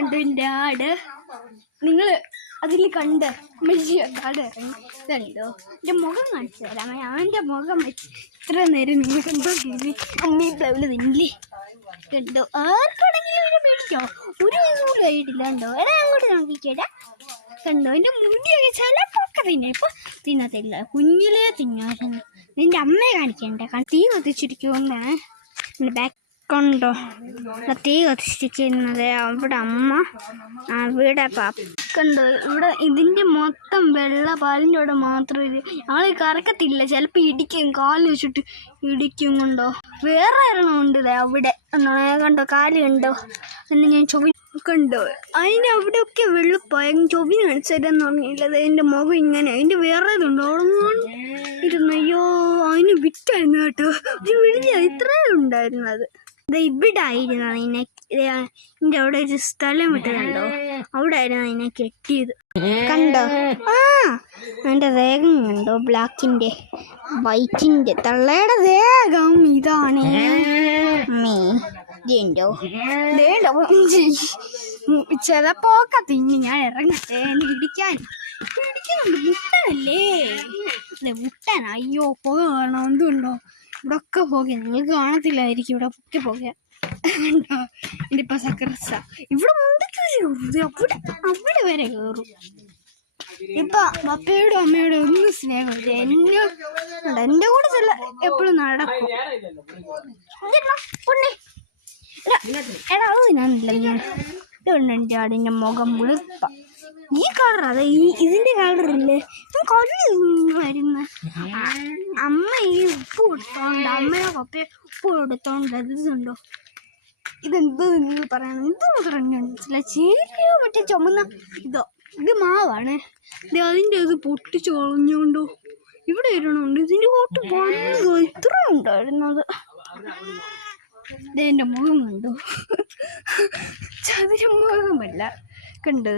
കണ്ടു എൻ്റെ ആട്. നിങ്ങൾ അതിൽ കണ്ട് ആട് ഇറങ്ങി ഇതുണ്ടോ എൻ്റെ മുഖം കാണിച്ചു തരാം. അവൻ്റെ മുഖം വെച്ച് ഇത്ര നേരം നിങ്ങൾക്ക് എന്തോ കയറി അമ്മീ ബ്ലൗല് തിന്നില്ലേ കണ്ടോ. ആർക്കാണെങ്കിലും ഒരു മേടിക്കോ, ഒരു ഇതുകൂടി ആയിട്ടില്ല കണ്ടോ. എടാ അങ്ങോട്ട് നോക്കിക്കേടാ കണ്ടോ. എൻ്റെ മുടിയൊക്കെ ചിലപ്പൊക്കെ തിന്നെ, ഇപ്പൊ തിന്നത്തില്ല, കുഞ്ഞിലേ തിന്നായിരുന്നു. നിന്റെ അമ്മയെ കാണിക്കണ്ടേ, തീ കത്തിച്ചിരിക്കുമെന്നാണ് എൻ്റെ ബാക്ക് കണ്ടോ. തീ കത്തിച്ചിരിക്കുന്നത് അവിടെ അമ്മ, അവിടെ പാപ്പ കണ്ടോ. ഇവിടെ ഇതിൻ്റെ മൊത്തം വെള്ള പാലിൻ്റെ അവിടെ മാത്രം ഇത് ഞങ്ങൾ കറക്കത്തില്ല, ചിലപ്പോൾ ഇടിക്കും, കാല് വെച്ചിട്ട് ഇടിക്കും. കണ്ടോ വേറെ ഒരെണ്ണമുണ്ട് അവിടെ കണ്ടോ, കാല് കണ്ടോ. പിന്നെ ഞാൻ ചൊവ്വ കണ്ടോ, അതിന് അവിടെയൊക്കെ വെള്ളപ്പായ ചൊവ്വ കാണിച്ചതെന്ന് പറഞ്ഞില്ലത്. അതിൻ്റെ മുഖം ഇങ്ങനെ, അതിൻ്റെ വേറെ ഇതുണ്ടോ ഇരുന്നു. അയ്യോ അതിന് വിറ്റായിരുന്നു കേട്ടോ, ഒരു വിളിഞ്ഞ ഇത്രേ ഉണ്ടായിരുന്നത്. ഇവിടെ ആയിരുന്നു അതിനെ, ഇതിൻ്റെ അവിടെ ഒരു സ്ഥലം വിട്ടതുണ്ടോ, അവിടെ ആയിരുന്നു അതിനെ കെട്ടിയത് കണ്ടോ. അതിൻ്റെ വേഗം കണ്ടോ, ബ്ലാക്കിൻ്റെ വൈറ്റിൻ്റെ തള്ളയുടെ വേഗം ഇതാണ് ോ. ചിലപ്പോക്കെ തിങ്ങി ഞാൻ ഇറങ്ങട്ടെ, ഇടിക്കുന്നുണ്ട്. മുട്ടനല്ലേ മുട്ടൻ. അയ്യോ പുക കാണാം, എന്തുണ്ടോ ഇവിടെ ഒക്കെ പോകെ, നിങ്ങൾക്ക് കാണത്തില്ലായിരിക്കും, ഇവിടെ പൊക്കെ പോകെ കണ്ടോ. എൻ്റെ ഇപ്പം സക്രസ ഇവിടെ മുണ്ടത്ത് അവിടെ അവിടെ വരെ കയറും. ഇപ്പൊ പപ്പയോടും അമ്മയോടും ഒന്നും സ്നേഹമില്ല. എൻ്റെ കൂടെ ചില എപ്പോഴും നടക്കും. എടാ അത് ഞാനില്ല എൻ്റെ ആടിൻ്റെ മുഖം വെളുപ്പ. ഈ കളർ അതെ, ഇതിന്റെ കളറില്ലേ വരുന്ന അമ്മ ഈ ഉപ്പ് കൊടുത്തോണ്ട്, അമ്മയോ പപ്പയോ ഉപ്പ് കൊടുത്തോണ്ട് ഇതുണ്ടോ. ഇതെന്ത് നിങ്ങൾ പറയണം, ഇത് മാത്രം മനസ്സിലായി. ചേരിയോ മറ്റേ ചുമന്ന ഇതോ, ഇത് മാവാണ്. അതിൻ്റെ ഇത് പൊട്ടിച്ച് കളഞ്ഞോണ്ടോ. ഇവിടെ ഇരണുണ്ട്, ഇതിൻ്റെ കൂട്ട് പണ്ടോ ഇത്ര ഉണ്ടായിരുന്നത്. ഇതെൻ്റെ മുഖം കണ്ടു, ചതുര മുഖമല്ല കണ്ടു.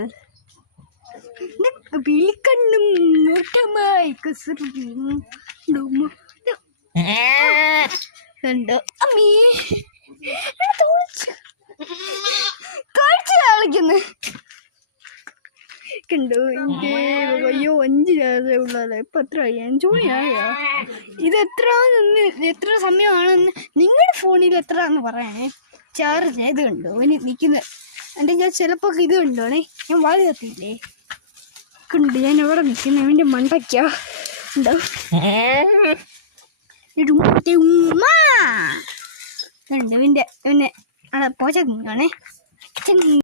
വിളിക്കണ്ണും മോട്ടമായി കണ്ടോ. അമ്മീ കാഴ്ച കളിക്കുന്നു കണ്ടോ. എൻ്റെ അയ്യോ 5 ചാർജേ ഉള്ളതല്ലേ, ഇപ്പം എത്ര 5 മണിയായോ. ഇത് എത്ര സമയമാണെന്ന് നിങ്ങളുടെ ഫോണിൽ എത്രയാണെന്ന് പറയാനേ ചാർജ്. ഇത് കണ്ടോ ഇനി നിൽക്കുന്നത് എൻ്റെ. ഞാൻ ചിലപ്പോൾ ഇത് കണ്ടോണേ, ഞാൻ വാളി കത്തിയില്ലേ കണ്ടു. ഞാൻ എവിടെ നിൽക്കുന്നു, അവൻ്റെ മണ്ടയ്ക്കാ ഉണ്ടോ ഉമ്മ കണ്ടു. ഇവൻ്റെ അവിടെ പോച്ച തിന്നാണേ.